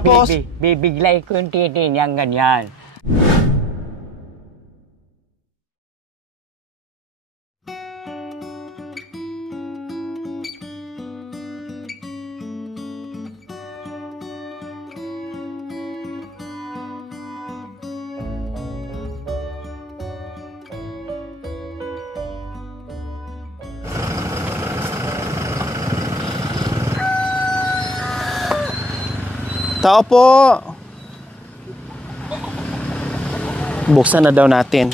tapos? Bibiglay ko yung titi niyang ganyan. Tao po. Buksan na daw natin.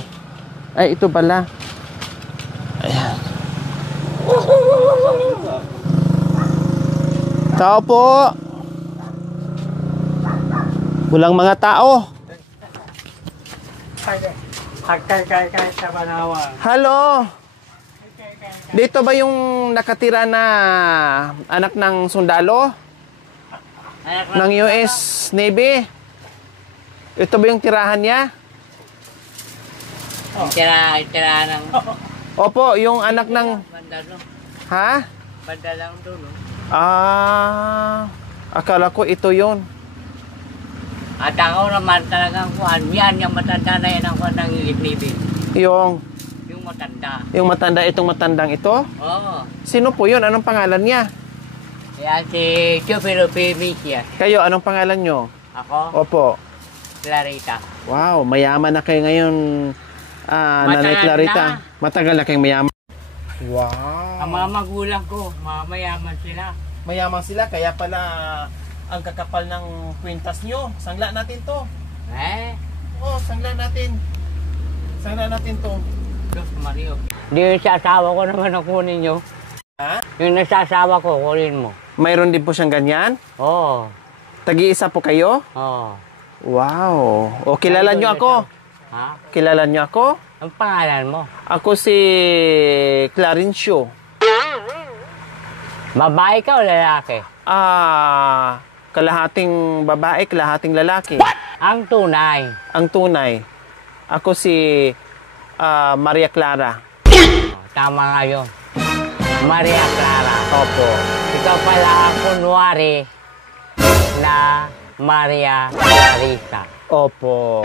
Ay, ito pala. Ayan. Tao po. Walang mga tao. Hello. Dito ba yung nakatira na anak ng sundalo? Ng US Navy? Ito ba yung tirahan niya? Tirahan ng... Opo, yung anak ng... Bandalo. Ha? Bandalang dulo. Akala ko ito yun. At ako naman talagang kuhan. Yan, yung matanda na yan ang kuhan ng Navy. Yung Matanda. Yung matanda, itong matandang ito? Oo. Sino po yun? Anong pangalan niya? Yan si Chupilo Pimicia. Kayo, anong pangalan nyo? Ako? Opo. Clarita. Wow, mayaman na kayo ngayon, Nanay Clarita. Matagal na kayong mayaman. Wow. Ang mga magulang ko, mayaman sila. Mayaman sila, kaya pala ang kakapal ng kwintas nyo. Sangla natin to. Oo, sangla natin. Sangla natin to. Diyos Mario. Di yung sasawa ko naman ang kunin nyo. Ha? Yung nasasawa ko, kunin mo. Mayroon din po siyang ganyan? Oo. Tagi-isa po kayo? Oo. Wow. O, kilala nyo ako? Ha? Kilala nyo ako? Ang pangalan mo? Ako si Clarencio. Babae ka o lalaki? Kalahating babae, kalahating lalaki. What? Ang tunay. Ang tunay. Ako si Maria Clara. Tama nga yun. Maria Clara. Opo. Ikaw pala ang kunwari na Maria Clarita. Opo.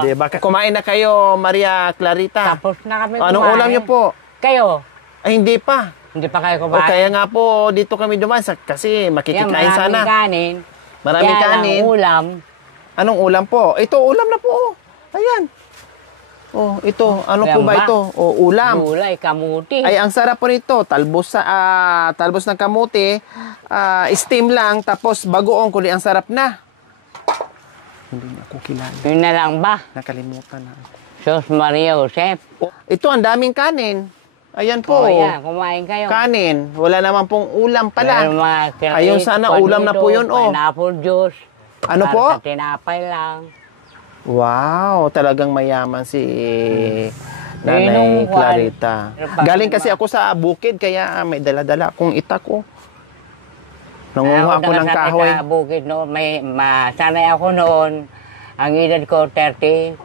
Diba? Kumain na kayo, Maria Clarita. Tapos na kami kumain. Anong ulam niyo po? Kayo? Ay, hindi pa. Hindi pa kayo O kumain? kaya nga po, dito kami duman kasi makikikain sana. Maraming kanin. Maraming kanin. Ulam. Anong ulam po? Ito, ulam na po. Ayan. Oh, ito. Ano po ba ito? Oh, ulam. Gulay, kamuti. Ay, ang sarap po nito. Talbos ng kamuti. Steam lang. Tapos bagoong kundi ang sarap na. Hindi na ako kilala. Yun na lang ba? Nakalimutan na ako. Sos Maria Josep. Oh, ito, ang daming kanin. Ayan po. Yan. Kumain kayo. Kanin. Wala naman pong ulam pala. Mga Ayun sana, ulam na po yun. Oh. Pineapple juice. Ano po? Sa tinapay lang. Wow, talagang mayaman si Nanay Clarita. Galing kasi ako sa bukid, kaya may dala-dala akong itak ko. Nangunguha ako ng kahoy. Sa bukid noon, sanay ako noon. Ang edad ko, 31.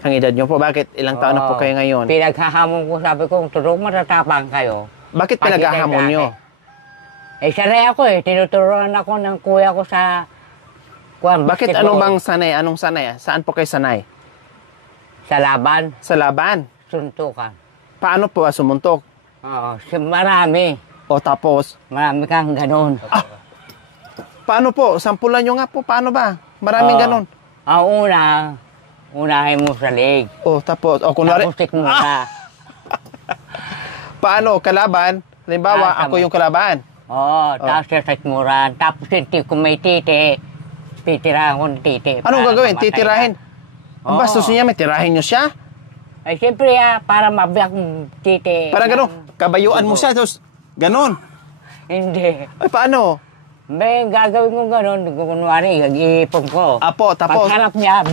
Ang edad nyo po, bakit? Ilang taon na po kayo ngayon? Pinaghahamon ko, sabi ko, tutulong matatapang kayo. Bakit pinaghahamon nyo? Eh, sanay ako eh. Tinuturuan ako ng kuya ko sa... Bakit anong bang sanay? Anong sanay? Saan po kayo sanay? Sa laban. Sa laban? Suntukan. Paano po sumuntok? Oo, marami. O tapos? Marami kang ganun. Paano po? Sampulan nyo nga po. Paano ba? Maraming ganun. Ang unahin mo sa leg. O tapos? O kunwari? Tapos mo ka. Paano? Kalaban? Halimbawa, ako yung kalaban. Oo, tapos sasikmuran. Tapos kung may titi, titirahan ko ng titi. Anong gagawin? Titirahin? Ang bastos niya, may tirahin nyo siya? Ay, siyempre para mabiyak titi. Para gano'n, kabayuan mo siya, tapos gano'n. Hindi. Ay, paano? May gagawin ko gano'n, kunwari, gag-iipon ko. Apo, tapos? Pagharap niya,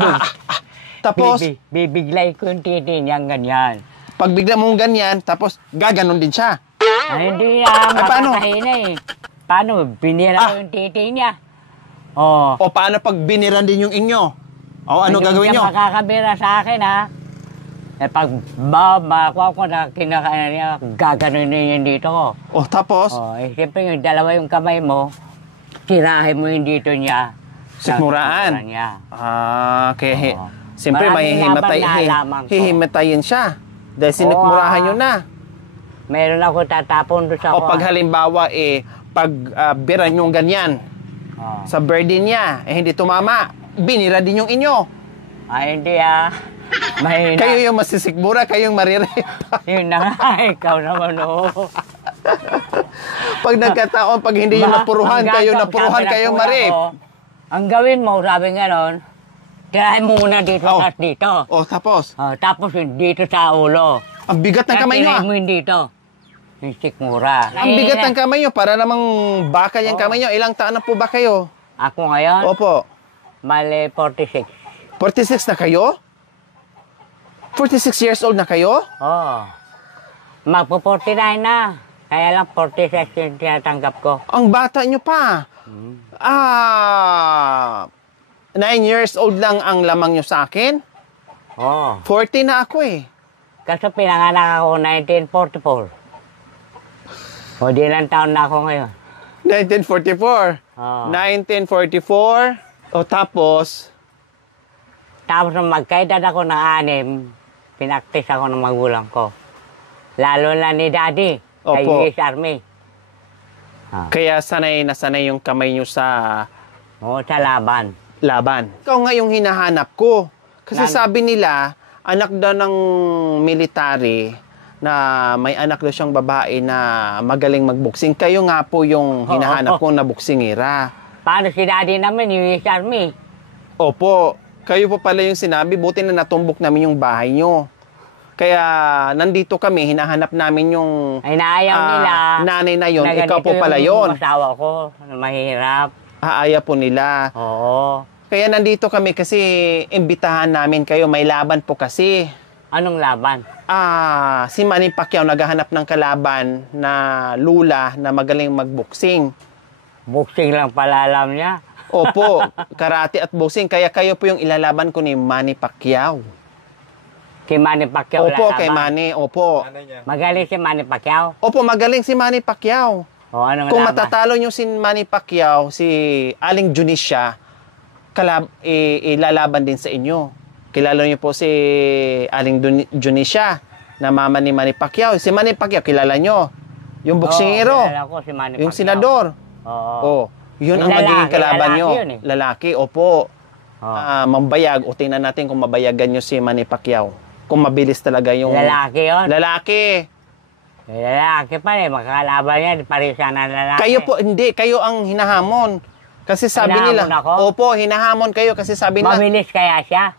tapos? Bibiglay ko yung titi niyang ganyan. Pag bigla mong ganyan, tapos gaganon din siya. Ay, hindi niya makakahin na eh. Paano? Binira ko yung titi niya. Oh. O paano pag biniran din yung inyo? O ano gagawin nyo? Hindi makakabira sa akin ha. Eh pag makuha ko na kinakain niya, gaganon niya dito ko. O tapos? Oh, eh siyempre yung dalawa yung kamay mo, Tirahin mo yung dito niya. Sikmuraan. Niya. Kaya Oo. siyempre may Maraming laban na lamang ko. hihimatayin siya. Dahil sinikmurahan nyo na. Meron ako tatapon doon sa O pag halimbawa, pag biran yung ganyan, sa birdie niya, hindi tumama, binira din yung inyo. Ay, hindi Mahina. Kayo yung masisikmura, kayong marire. Yun na nga, ikaw naman, Pag nagkataon, pag hindi yung napuruhan, kayong marip. Ang gawin mo, sabi nga tirahin mo muna dito, tapos dito. Tapos? Tapos dito sa ulo. Ang bigat ng kamay nyo, Tirahin mo yung dito. Yung sikmura. Ang bigat ng kamay nyo, para namang bakal yung kamay nyo. Ilang taon na po ba kayo? Ako ngayon? Opo. Mali 46. 46 na kayo? 46 years old na kayo? Oo. Magpo-49 na. Kaya lang 46 yung tinatanggap ko. Ang bata nyo pa. 9 years old lang ang lamang nyo sa akin. Oo. 40 na ako Kaso pinanganak ako 1944. O di ilang taon na ako ngayon. 1944. Oo. 1944. Tapos? Tapos nung magkaedad ako ng 6, pinaktis ako ng magulang ko. Lalo na ni Daddy, sa Opo. US Army. Kaya sanay na sanay yung kamay nyo sa Sa laban. laban. Ikaw nga yung hinahanap ko. Kasi sabi nila, anak daw ng military na may anak daw siyang babae na magaling magboksing. Kayo nga po yung hinahanap ko na boksingera. Paano si Daddy naman, US Army? Opo. Kayo po pala yung sinabi, buti na natumbok namin yung bahay nyo. Kaya nandito kami, hinahanap namin yung Ay, naayaw nila. nanay na yun, Na ikaw po ganito pala yung yun. asawa ko, na mahirap. Aaya po nila. Oo. Kaya nandito kami kasi imbitahan namin kayo, may laban po kasi. Anong laban? Si Manny Pacquiao naghahanap ng kalaban na lula na magaling magboksing. Boxing lang pala alam niya. Opo, karate at boxing. Kaya kayo po yung ilalaban ko ni Manny Pacquiao. Kay Manny Pacquiao Opo, lalaban. kay Manny, opo. Magaling si Manny Pacquiao. Opo, magaling si Manny Pacquiao. O, anong Kung laban? matatalo nyo si Manny Pacquiao, si Aling Junisha, ilalaban din sa inyo. Kilala nyo po si Aling Junisha, na mama ni Manny Pacquiao. Si Manny Pacquiao, kilala nyo. Yung boksingero. kilala ko si Manny Yung Pacquiao. senador. Oo. Yun ang Lalaki, magiging kalaban lalaki nyo. yun Lalaki, opo. Oo. Mambayag. O tingnan natin kung mabayagan nyo si Manny Pacquiao. Kung mabilis talaga yung... Lalaki yun. Lalaki. Lalaki pa makakalaban niya, parisa na lalaki. Kayo po, hindi. Kayo ang hinahamon. Kasi sabi nila... Hinahamon ako? Opo, hinahamon kayo kasi sabi nila... Mabilis kaya siya?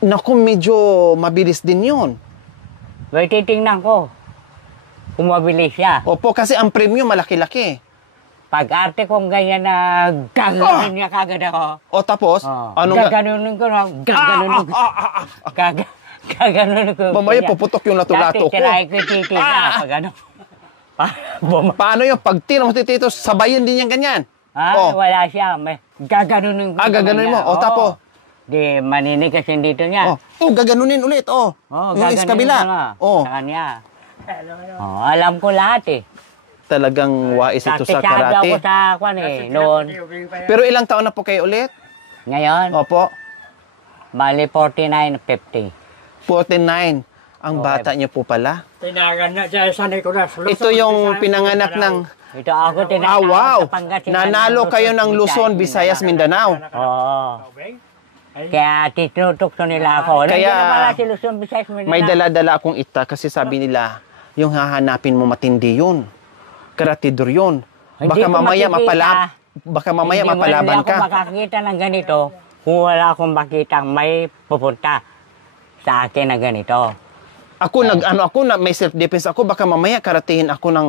Naku, medyo mabilis din yun. May titingnan ko. Kung mabilis siya. Opo, kasi ang premium malaki-laki. Pag-arte kong ganyan na gaganunin niya kagad ako. O tapos, anong... Gaganunin ko na, gaganunin ko. Gaganunin ko. Mamaya puputok yung lato-lato ko. Dati tirahin ko yung titi na, pag ano. Paano yung pagtira mo tito, sabayan din yan ganyan? Wala siya. Gaganunin ko. Gaganunin mo. O tapos? Di maninig kasi dito niya. Gaganunin ulit. Yung is kabila. Sa kanya. Alam ko lahat Talagang wais ito sa Praktisado karate. ako sa noon. Pero ilang taon na po kayo ulit? Ngayon, Opo. bali 49, 50. 49. Ang bata niyo po pala. Tinagan na dyan sa Nicolas. Ito yung pinanganak ng... Ito ako tinatawag wow! sa Pangasinan. Nanalo kayo ng Luzon, Visayas, Mindanao. Oo. Kaya tinutukso nila ako. Kaya- Nandiyan na pala si Luzon, Visayas, Mindanao. May dala-dala akong ita kasi sabi nila, yung hahanapin mo matindi yun. Karatidor yun. Hindi ko makikita. Baka mamaya Hindi mapalaban ako ka. makakita ng ganito kung wala akong makita may pupunta sa akin na ganito. Ako may self-defense ako, baka mamaya karatihin ako ng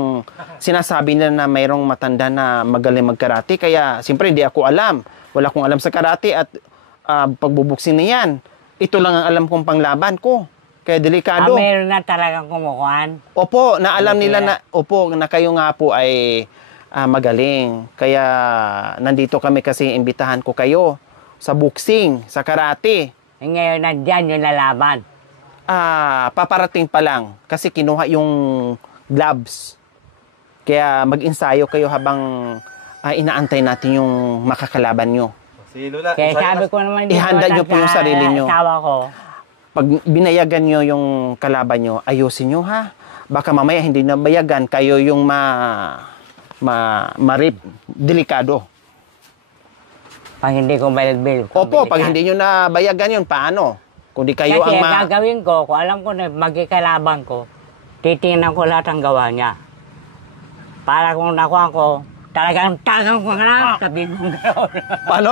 sinasabi nila na mayroong matanda na magaling magkarate. Kaya, siyempre, hindi ako alam. Wala akong alam sa karate at pagbubuksin na yan. Ito lang ang alam kong panglaban ko. Kaya delikado. Meron na talagang kumukuhan. Opo, naalam nila na kayo nga po ay magaling. Kaya, nandito kami kasi imbitahan ko kayo sa boxing, sa karate. Ngayon, nandyan yung lalaban. Paparating pa lang kasi kinuha yung gloves. Kaya mag-ensayo kayo habang inaantay natin yung makakalaban nyo. Si Lola, Kaya sabi ko naman dito Ihanda nyo po yung sa sarili nyo. asawa ko, Pag binayagan nyo yung kalaban nyo, ayusin nyo ha. Baka mamaya hindi na bayagan, kayo yung marip, delikado. pag hindi ko bayad-bill. Opo, pag hindi nyo na bayagan yun, paano? Kung di kayo Kasi ang gagawin ko, kung alam ko na magkikalaban ko, titingnan ko lahat ang gawa niya. Para kung nakuha ko, talagang ko na, sabihin ko gano'n. Paano?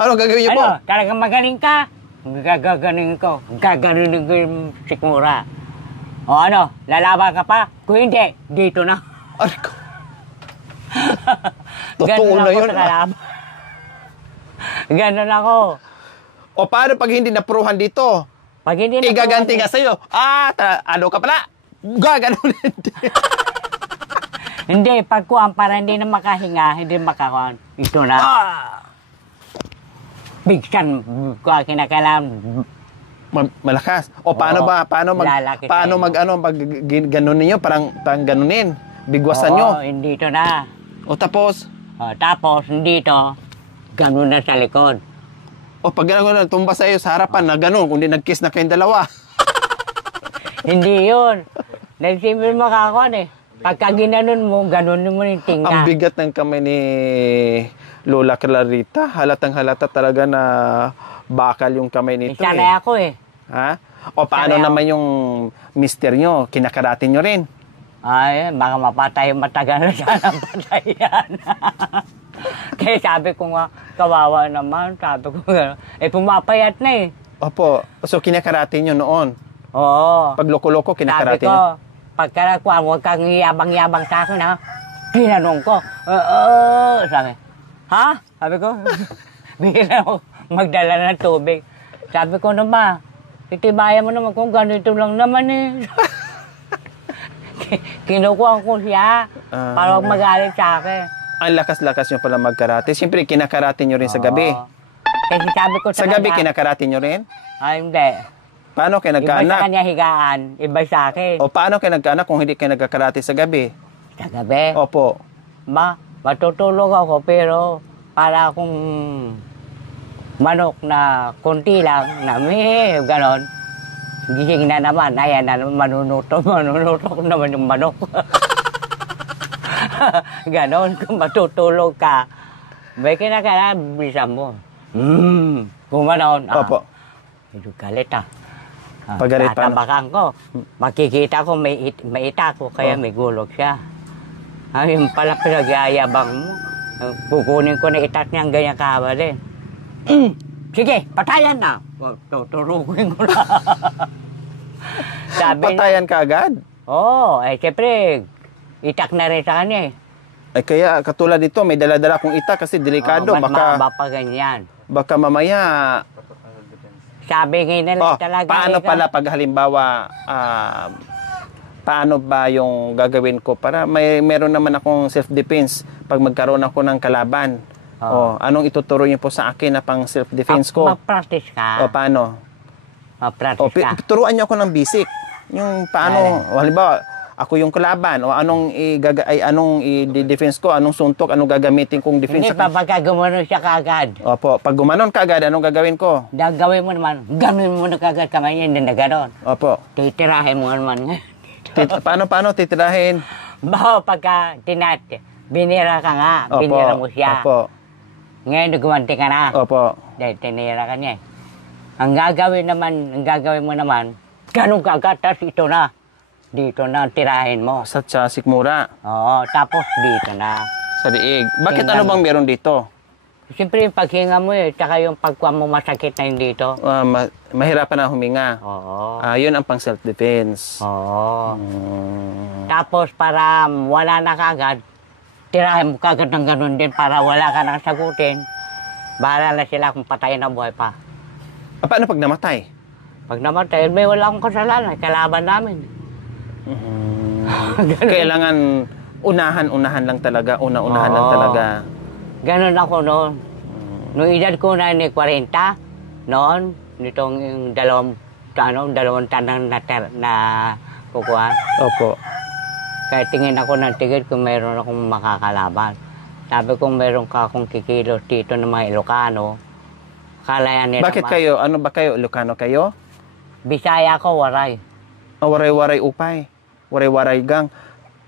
Ano gagawin nyo po? Ano, talagang magaling ka, gaganin ko yung sikmura. O ano, lalaban ka pa? Kung hindi, dito na. Ano ko? Totoo Ganun na ako yun. sa kalaban. Ganun ako. O paano pag hindi napruhan dito? Pag hindi Igaganti nga sa'yo. Ano ka pala? Gaganon. Hindi, pagkuhan para hindi na makahinga, hindi makakuhan. Ito na. Bigsan, kuha kinakailangan. Malakas. O paano Oo. ba? Paano Lalaki pag ganon ninyo? Parang ganunin. Bigwasan nyo. Oo, hindi ito na. O tapos? O, tapos, dito, ganun na sa likod. O pag gano'n, tumba sa'yo sa harapan na gano'n, kundi nag-kiss na kayong dalawa. Hindi yun. Nagsimil makakuhan eh. Pagka ginanon mo, ganun mo yung Ang tingka. bigat ng kamay ni Lola Clarita. Halatang halata talaga na bakal yung kamay nito. Sanay ako eh. Ha? O paano Sanay ako. naman yung mister nyo? Kinakaratin nyo rin? Ay, baka mapatay, matagal na sana patay yan. Kaya sabi ko nga, kawawa naman. Sabi ko nga, pumapayat na eh. Opo. So kinakaratin nyo noon? Oo. Pag loko-loko, Sabi kinakaratin ko, nyo? pagkarakuha, huwag kang yabang-yabang sa akin ha. Tinanong ko, sabi, ha? Sabi ko, bigyan ako magdala ng tubig. Sabi ko naman, titibayan mo naman kung ganito lang naman eh. Kinukuha ko siya para huwag magalit sa akin. Ang lakas-lakas nyo pala magkarate. Siyempre, kinakaratin nyo rin sa gabi. Oo. Kasi sabi ko Sa gabi, kinakaratin nyo rin? Ay, hindi. Paano kayo Iba sa nagkaanak? kanya higaan, iba sa akin. O paano kayo nagkaanak kung hindi kayo nagkakarate sa gabi? Sa gabi. Opo. Matutulog ako pero para akong manok na konti lang, na may ganon. Gising na naman, ayan na naman, manunutok naman yung manok. Ganon, kung matutulog ka, may kinakailangan, bilisan mo. Kumanon. Opo. Medyo galit Pagalit pa. Tatabakan ko. Makikita ko may ita ko, kaya may gulog siya. Yung pala pinagyayabang mo. Kukunin ko na itat niyang ganyan kahaba din. Sige, patayan na. Tuturukin ko na. Sabi Patayan ka agad? Oo, siyempre, itak na rin sa kanya eh. Ay kaya katulad dito, may dala-dala kong ita kasi delikado. Ba't Baka mahaba pa ganyan? mamaya. Sabi ngayon nila talaga. Paano ikaw. pala pag halimbawa, paano ba yung gagawin ko para meron naman akong self-defense pag magkaroon ako ng kalaban? Anong ituturo niyo po sa akin na pang self-defense ko? Mag-practice ka. O paano? Mag-practice ka. Turuan niyo ako ng basic. Yung paano, halimbawa, ako yung kalaban o anong i-defense ko, anong suntok, anong gagamitin kong defense. Hindi pa pagka gumanon siya kaagad. Opo, pag gumanon ka agad, anong gagawin ko? Gagawin mo naman, ganun mo na kaagad kamay niya, hindi na ganon. Opo. Titirahin mo naman. Paano titirahin? Bawa pagka binira ka nga, Opo. binira mo siya. Opo. Ngayon gumanti ka na. Opo. Dahil tinira ka niya eh. Ang gagawin mo naman, ganun kaagad, tapos ito na. Dito na tirahin mo. Sa sikmura. Oo, tapos dito na. Sa liig. Bakit Tingnan ano mo. bang meron dito? Siyempre yung paghinga mo eh, tsaka yung pagkuha mo masakit na yung dito. Mahirapan na huminga. Oo. Yun ang pang self-defense. Oo. Tapos para wala na kagad, tirahin mo kagad ng ganun din para wala ka nang sagutin. Bahala na sila kung patayin na buhay pa. Paano pag namatay? Pag namatay, may wala akong kasalanan, kalaban namin. Kailangan unahan lang talaga. Unahan lang Oo. talaga. Ganon ako noon. Noong edad ko na ni 40, noon, nitong yung dalawang tanang na kukuha. Opo. Kaya tingin ako ng tigil kung mayroon akong makakalaban. Sabi ko, meron ka akong kikilos dito ng mga Ilocano. Kala yan nila. Bakit kayo? Ano ba kayo? Ilocano kayo? Bisaya ko, waray. Waray-waray upay. Waray-waray gang.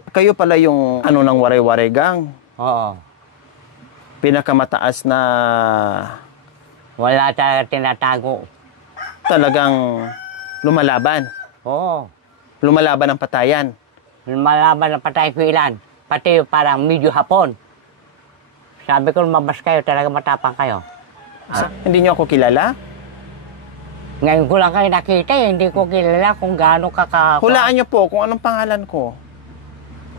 Kayo pala yung ano ng waray-waray gang. Oo. Pinakamataas na Wala talaga tinatago. talagang lumalaban. Oo. Lumalaban ng patayan. Malaban na patay pilan. Pati parang medyo hapon. Sabi ko, lumabas kayo, talaga matapang kayo. Hindi niyo ako kilala? Ngayon ko lang kayo nakita, hindi ko kilala kung gaano Hulaan niyo po kung anong pangalan ko.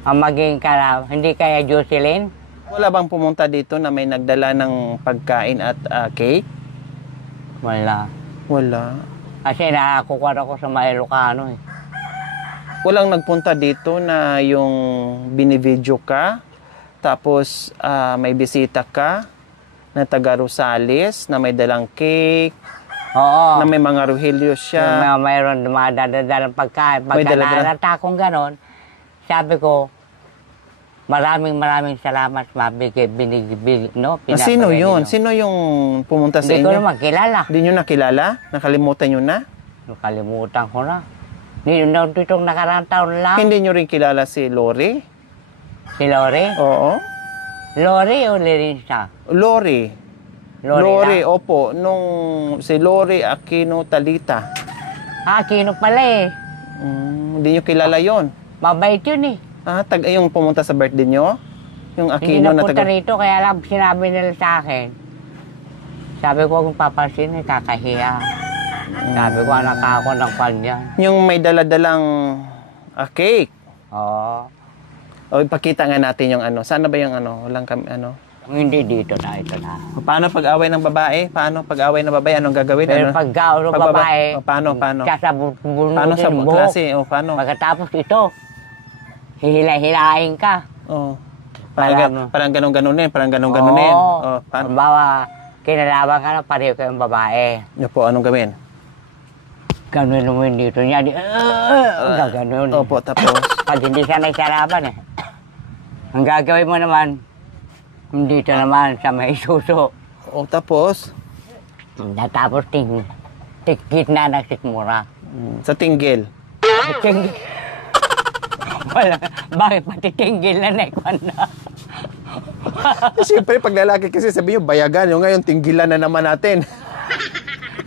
ang maging hindi kaya Jocelyn? Wala bang pumunta dito na may nagdala ng pagkain at cake? Wala. Wala. Kasi nakakukuha ako sa mga Ilocano eh. Walang nagpunta dito na yung binivideo ka, tapos may bisita ka na taga Rosales, na may dalang cake, Oo. na may mga rohilyo siya. Mayroon mga dadadalang pagkain. May Pagka daladala. nahalata akong ganon, sabi ko, maraming salamat. No? Sino Pinapabili yun? nyo. Sino yung pumunta sa Hindi ko inyo? naman kilala. Hindi nyo nakilala? Nakalimutan nyo na? Nakalimutan ko na. Ditong nakarang taon lang. Hindi nyo rin kilala si Lori? Si Lori? Oo. Lori o Lirinsa? Lori. Lori lang? Opo. Nung si Lori Aquino Talita. Kino pala eh. Hindi nyo kilala yon. Mabait yun eh. Yung pumunta sa birthday nyo? Yung Hindi Aquino na napunta taga... rito, kaya lang sinabi nila sa akin. Sabi ko, kung papansin, kakahiya. Sabi ko, anak ako ng kanya. Yung may daladalang cake. Oo. O, ipakita nga natin yung ano. Sana ba yung ano? Walang kami, ano? Hindi dito na, ito na. Paano pag-away ng babae? Paano pag-away ng babae? Anong gagawin? Pero Ano? pag gauro Pagbaba- babae, Paano? sasabunutin Paano sa buhok. klase? Paano? Pagkatapos ito, hihilahin ka. Oh. Parang- Parang ganun-ganunin. Parang ganun-ganunin. Oo. Oh, paano? Halimbawa, kinalaban ka na pareho kayong babae. Yan po, anong gawin? Ganun naman dito niya. Gaganon. Opo, tapos? Pag hindi sanay sa laban eh. Ang gagawin mo naman, dito naman sa may suso. O, tapos? Natapos gitna ng sikmura. Sa tinggil. Tinggil. Wala. Bakit pati tinggil na naikwan na? Siyempre, pag lalaki kasi sabi nyo, bayagan. Yung ngayon, tinggilan na naman natin.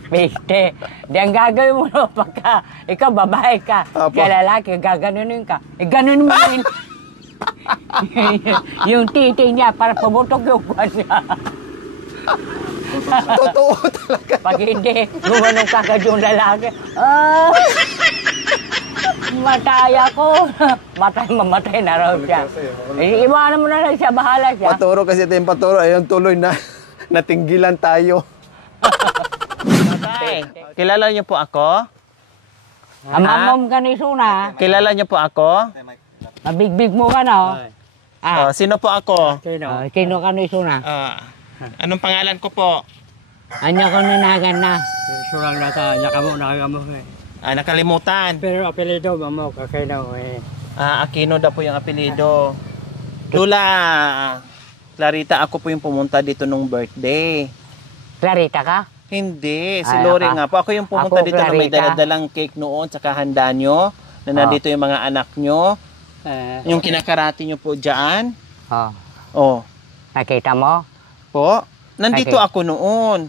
Piste. Di ang gagawin mo no, pagka ikaw babae ka, Apo. kaya lalaki, gaganunin ka. Ganun mo rin. Yung titi niya para pumutok yung kwan niya. Totoo talaga. Pag hindi, gumanong kagad yung lalaki. Matay ako. Mamatay na raw siya. Iwanan mo na lang siya, bahala siya. Paturo kasi ito yung paturo. Ayun, tuloy na natinggilan tayo. Kilala niyo po ako? Amamom ka ni Suna. Kilala niyo po ako? Mabigbig mo ka na. Sino po ako? Sino ka ni Suna? Anong pangalan ko po? Anya ko nanagan na. Surang nasa nyakamo, nakagamo eh. Nakalimutan. Pero apelido, mamo, kakailaw eh. Aquino daw po yung apelido. Lula, Clarita, ako po yung pumunta dito nung birthday. Clarita ka? Hindi, si Ay, Lori ako. nga po. Ako yung pumunta Ako, dito na may Clarita. daladalang cake noon, tsaka handa nyo, na nandito yung mga anak nyo. Yung kinakarati nyo po dyan. Oh, Nakita mo? po. Nandito Okay. ako noon.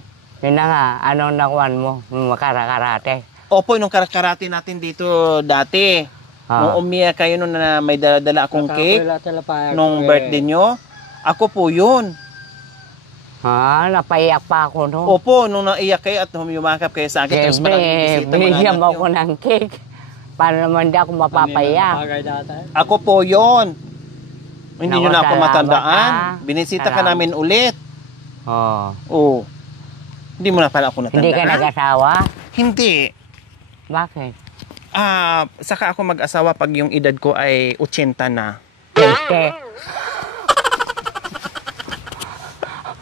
Yun na nga, anong nakuhan mo? Makarakarate. Opo, nung karakarati natin dito dati. Nung umiyak kayo nung na may daladala akong cake, nung birthday nyo, ako po yun. Napaiyak pa ako no. Opo, nung naiyak kayo at yumakap kayo sa akin. Tapos Siyempre, maraming bisita, mga binigyan anak mo nyo. ako ng cake. Paano naman di ako mapapaiyak? Ako po yun. Hindi nyo na ako Salamat, matandaan. ah. Binisita ka Salamat. namin ulit. Oh. Oo. Hindi mo na pala ako natandaan. Hindi ka nag-asawa? Hindi. Bakit? Saka ako mag-asawa pag yung edad ko ay 80 na. Peste.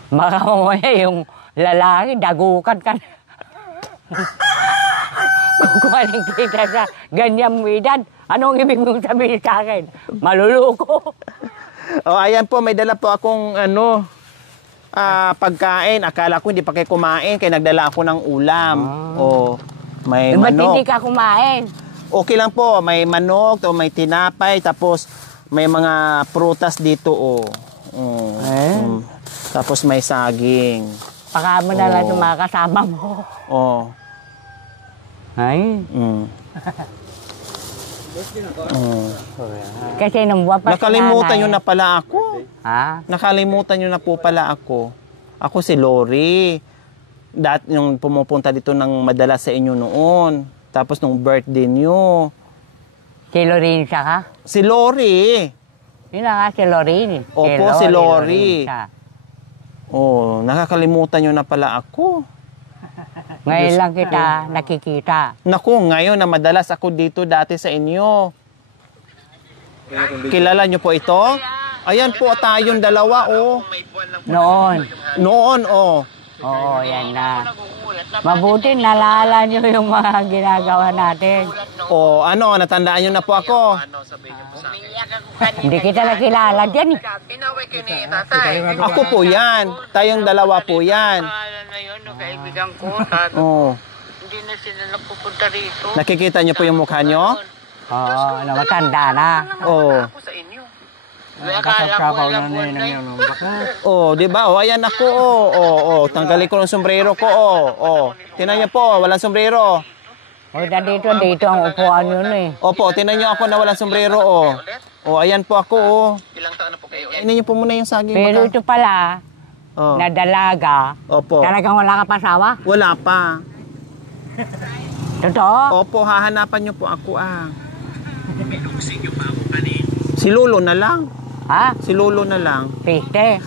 Baka mamaya yung lalaki, dagukan ka na. Kukuhanin kita sa ganyang edad. Anong ibig mong sabihin sa akin? Maluluko. Oh, ayan po, may dala po akong pagkain. Akala ko hindi pa kayo kumain, kaya nagdala ako ng ulam. Oh, may Ba't manok. hindi ka kumain? Okay lang po, may manok, o may tinapay, tapos may mga prutas dito, oh. Tapos may saging. Baka mo na lang yung mga kasama mo. Oh. Ay. Kasi nung buwan pa Nakalimutan nyo na pala ako. Ha? Nakalimutan nyo na po pala ako. Ako si Lori. Yung pumupunta dito ng madalas sa inyo noon. Tapos nung birthday nyo. Si Lorraine siya ka? Si Lori. Yun na nga, si Lorraine. Opo, si Lori. siya. Oh, nakakalimutan nyo na pala ako. Ngayon lang kita nakikita. Naku, ngayon na madalas ako dito dati sa inyo. Kilala nyo po ito? Ayan po tayong dalawa, oh. Noon. Noon, oh. Oo, yan na. Mabuti, nalala nyo yung mga ginagawa natin. Oh, natandaan nyo na po ako. Hindi kita nakilala dyan eh. Ako po yan. Tayong dalawa po yan. Kaibigan ko, Oh. hindi na sila napupunta rito. Nakikita nyo po yung mukha nyo? Oo, matanda na. Oh. Ako sa inyo. Akala ko alam buwan na yun. Oh, di ba? Oh, ayan ako. Oh. Tanggalin ko ng sombrero ko. Oh. Tingnan niyo po, walang sombrero. O, dito ang upuan yun eh. Opo, tingnan niyo ako na walang sombrero. Oh, ayan po ako. Ilang taon na po kayo? Tingnan niyo po muna yung saging. Pero ito pala, Oh. na dalaga, Opo. talagang wala ka pasawa? Wala pa. Totoo? Opo, hahanapan niyo po ako Si Lolo na lang. Ha? Si Lolo na lang. Piste.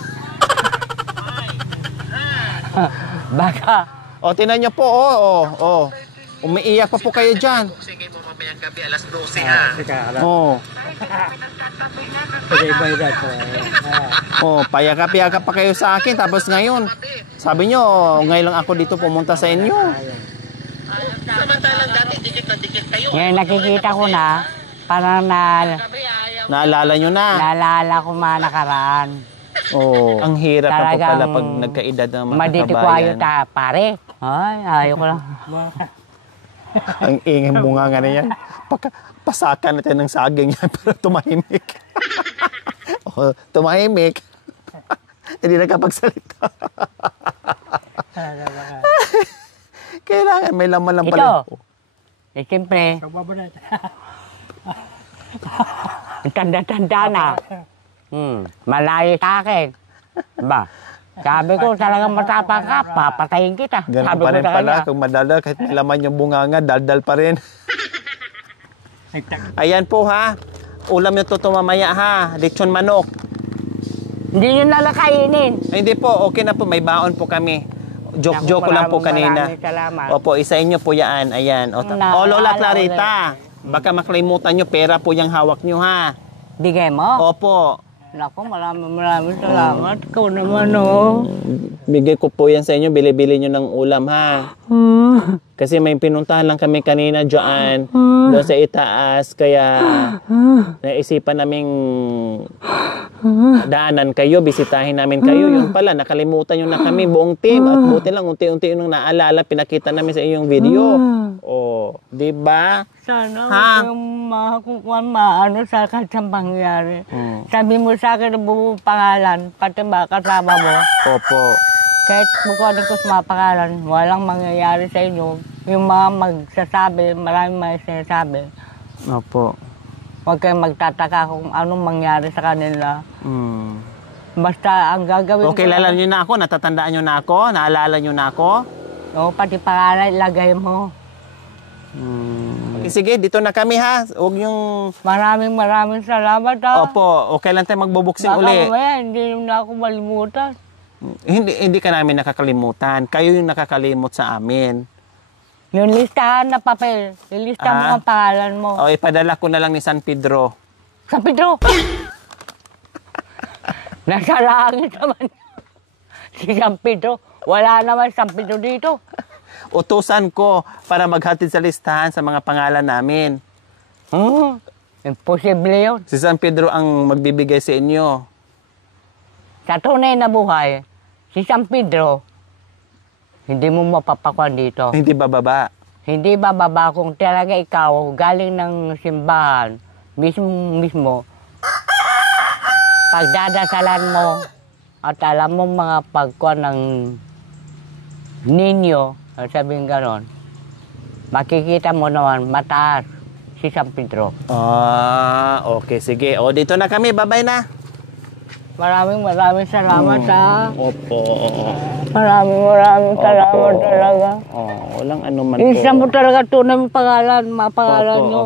Baka. O, tingnan niyo po. Oh. Umiiyak pa po kayo dyan. Sige mo mamayang gabi alas 12 ha. Oh. Sige, iba ito. Oh, payakap-yakap pa kayo sa akin. Tapos ngayon, sabi nyo, ngayon lang ako dito pumunta sa inyo. Samantalang dati dikit na dikit kayo. Ngayon nakikita ko na, parang Naalala nyo na. naalala ko mga nakaraan. Oh, ang hirap na po Talagang pala pag nagkaedad ng mga Madito ko ayo ta, pare. Ay, ayaw ko lang. Ang ingay bunga nga na yan. Pasakan natin ng saging yan, pero tumahimik. Oh, tumahimik. Hindi nakapagsalita. Kailangan may laman lang pala. Ito. Eh, siyempre, tanda-tanda na. Malayo sa akin. Ba? Sabi ko, talagang matapang ka, papatayin kita. Ganun Sabi pa ko rin sa pala. kanya. Kung madala, kahit may laman yung bunganga, daldal pa rin. Ayan po ha. Ulam nyo to mamaya ha. Lechon manok. Hindi nyo nalakainin. Ay, hindi po. Okay na po. May baon po kami. Joke-joke ko lang po kanina. Maraming salamat. Opo, isain nyo po yan. Ayan. O, Lola Clarita. Baka makalimutan nyo, pera po yung hawak nyo ha. Bigay mo? Opo. Naku, maraming salamat. Ikaw naman, oh. Bigay ko po yan sa inyo. Bili-bili nyo ng ulam ha. Kasi may pinuntahan lang kami kanina dyan. Doon sa itaas. Kaya naisipan naming daanan kayo, bisitahin namin kayo. Yun pala, nakalimutan nyo na kami buong team. At buti lang, unti-unti nung naalala, pinakita namin sa inyong video. Oh, di ba? Sana Ha? kung makukuha maano sa kanyang pangyayari. Sabi mo sa akin ang buong pangalan, pati ba kasama mo. Opo. Kahit bukuhanin ko sa mga pangalan, walang mangyayari sa inyo. Yung mga magsasabi, maraming mga sinasabi. Opo. Huwag kayong magtataka kung anong mangyari sa kanila. Mm. Basta ang gagawin Okay, kilala nyo na ako, natatandaan nyo na ako, naalala nyo na ako. O, pati pangalan, ilagay mo. Okay, sige, dito na kami ha. Huwag yung... Maraming salamat ha. Opo, okay lang tayo magbubuksing Baka uli. mamaya, hindi na ako malimutan. Hindi ka namin nakakalimutan. Kayo yung nakakalimot sa amin. Yung listahan na papel, ilista mo ang pangalan mo. O, ipadala ko na lang ni San Pedro. San Pedro! Nasa langit naman. Si San Pedro. Wala naman San Pedro dito. Utusan ko para maghatid sa listahan sa mga pangalan namin. Imposible yun. Si San Pedro ang magbibigay sa inyo. Sa tunay na buhay, si San Pedro, hindi mo mapapakuan dito. Hindi bababa. Hindi bababa kung talaga ikaw galing ng simbahan, mismo, pagdadasalan mo at alam mo mga pagkuan ng ninyo, sabihin ganon, makikita mo naman mataas si San Pedro. Ah, okay, sige. O, dito na kami. Bye-bye na. Maraming salamat ha. Opo. Maraming salamat talaga. Walang ano man Isa mo talaga tunay mong pangalan, mapangalan nyo.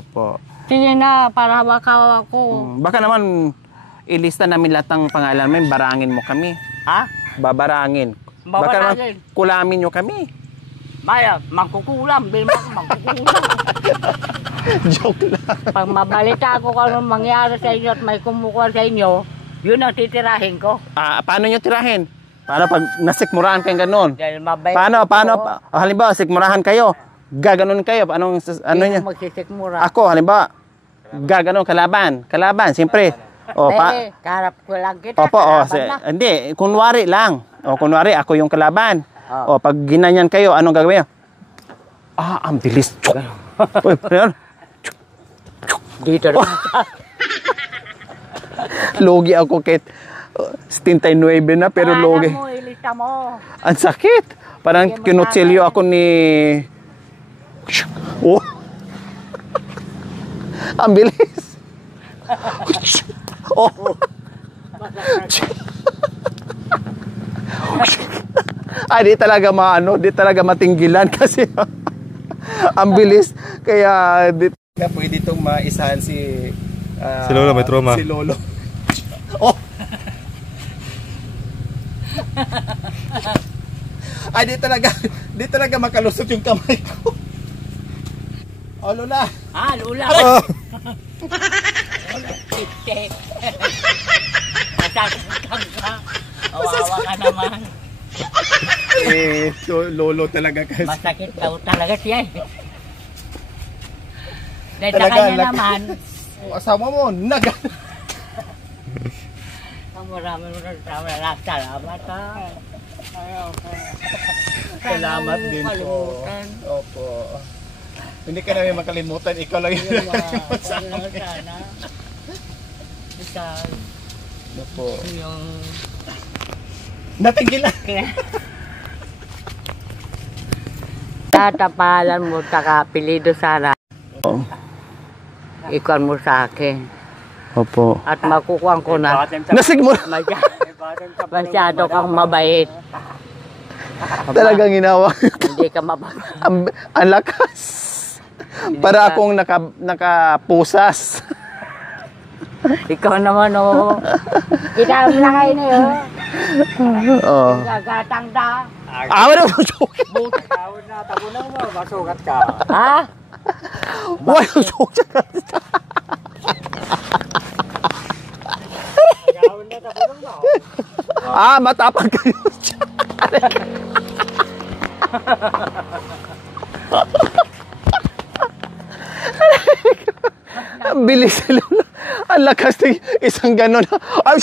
Opo. Sige na, para makawa ko. Baka naman ilista namin lahat ng pangalan mo, barangin mo kami. Ha? Babarangin. Baka naman Babarangin. kulamin nyo kami. Maya, mangkukulam. Bilma ko mangkukulam. Joke lang. Pag mabalita ako kung anong mangyari sa inyo at may kumukuha sa inyo, yun ang titirahin ko. Paano nyo tirahin? Paano pag nasikmurahan kayo ganun? Dahil mabait Paano? ko. Halimbawa, sikmurahan kayo. Gaganon kayo. Ano Hindi niya? mo magsisikmura. Ako, halimbawa, gaganon, kalaban, siyempre. Karap ko lang kita. Opo, kalaban na. hindi, kunwari lang. Kunwari, ako yung kalaban. Oh. Pag ginanyan kayo, anong gagawin nyo? Ang bilis. Uy, ano? Dito na. Logi ako kahit 79 na, pero logi. Alam mo, ilista mo. Ang sakit. Parang Sige, kinutsilyo ako ni... Oh. Ang bilis. Oh. Di talaga di talaga matinggilan kasi ang bilis. Kaya pwede itong maisahan si Lolo, may trauma. Si Lolo. Oh. Di talaga makalusot yung kamay ko. Oh, Lola. Lula. Oh. Masasaktan ka. Awawa ka naman. Lolo talaga kasi. Masakit daw talaga siya. Dahil sa Talaga, kanya naman, Asawa mo, maraming salamat ha. Salamat din po. Kalimutan. Opo. Hindi ka namin makalimutan. Ikaw lang yung nakalimutan sa akin. Sana. Isa. Opo. Yung... Natinggilan. Tatapalan mo, apelido sana. Oh. Ikaw mo sa akin. Opo. At makukuha ko na. Nasig mo. Masyado kang mabait. Talagang ginawa. Hindi ka mabait. Ang lakas. Para akong nakapusas. Ikaw naman oh. Kita mo lang kayo na yun. Oh. Gagatang da. Wala mo joke. Tawad na, tabunan mo, masugat ka. Ha? Wala joke. Tawad na, tabunan mo. Matapang kayo. Ang bilis sila. Ang lakas ng isang ganon. Ay,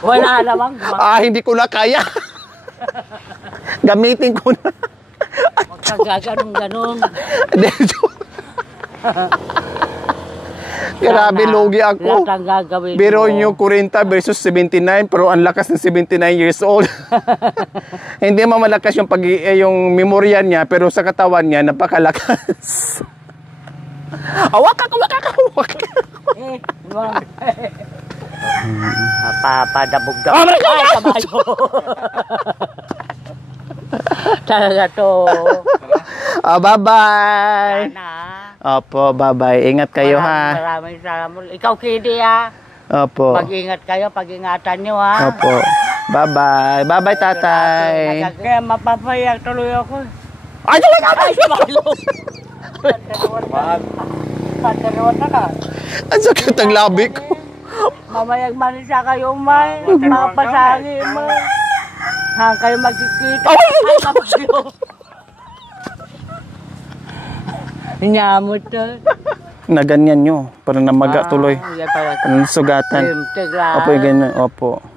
Wala namang. hindi ko na kaya. Gamitin ko na. Huwag kang gaganong-ganon. Grabe, logi ako. Lahat ang gagawin Biro mo. nyo 40 versus 79, pero ang lakas ng 79 years old. Hindi mamalakas yung yung memorya niya, pero sa katawan niya, napakalakas. Awak ka. Papadabog-dabog. Ay, kabayo. Talaga to. Bye-bye. Sana. Opo, bye-bye. Ingat kayo, ha. Maraming salamat. Ikaw, Kidi, ha. Opo. Pag-ingat kayo, pag-ingatan nyo, ha. Opo. Bye-bye. Bye-bye, tatay. Kaya mapapayak tuloy ako. Ay, talaga! Ay, malo. Pagdalawan na ka. Ang sakit ang labi ko. Mamayag manisa kayo, may. Mapasagi, may. Hang kayo magkikita. Ay, kabayo. Inyamot to. na ganyan nyo. Parang namaga tuloy. Yan pala. Parang sugatan. Tigla. Opo, yung ganyan. Opo.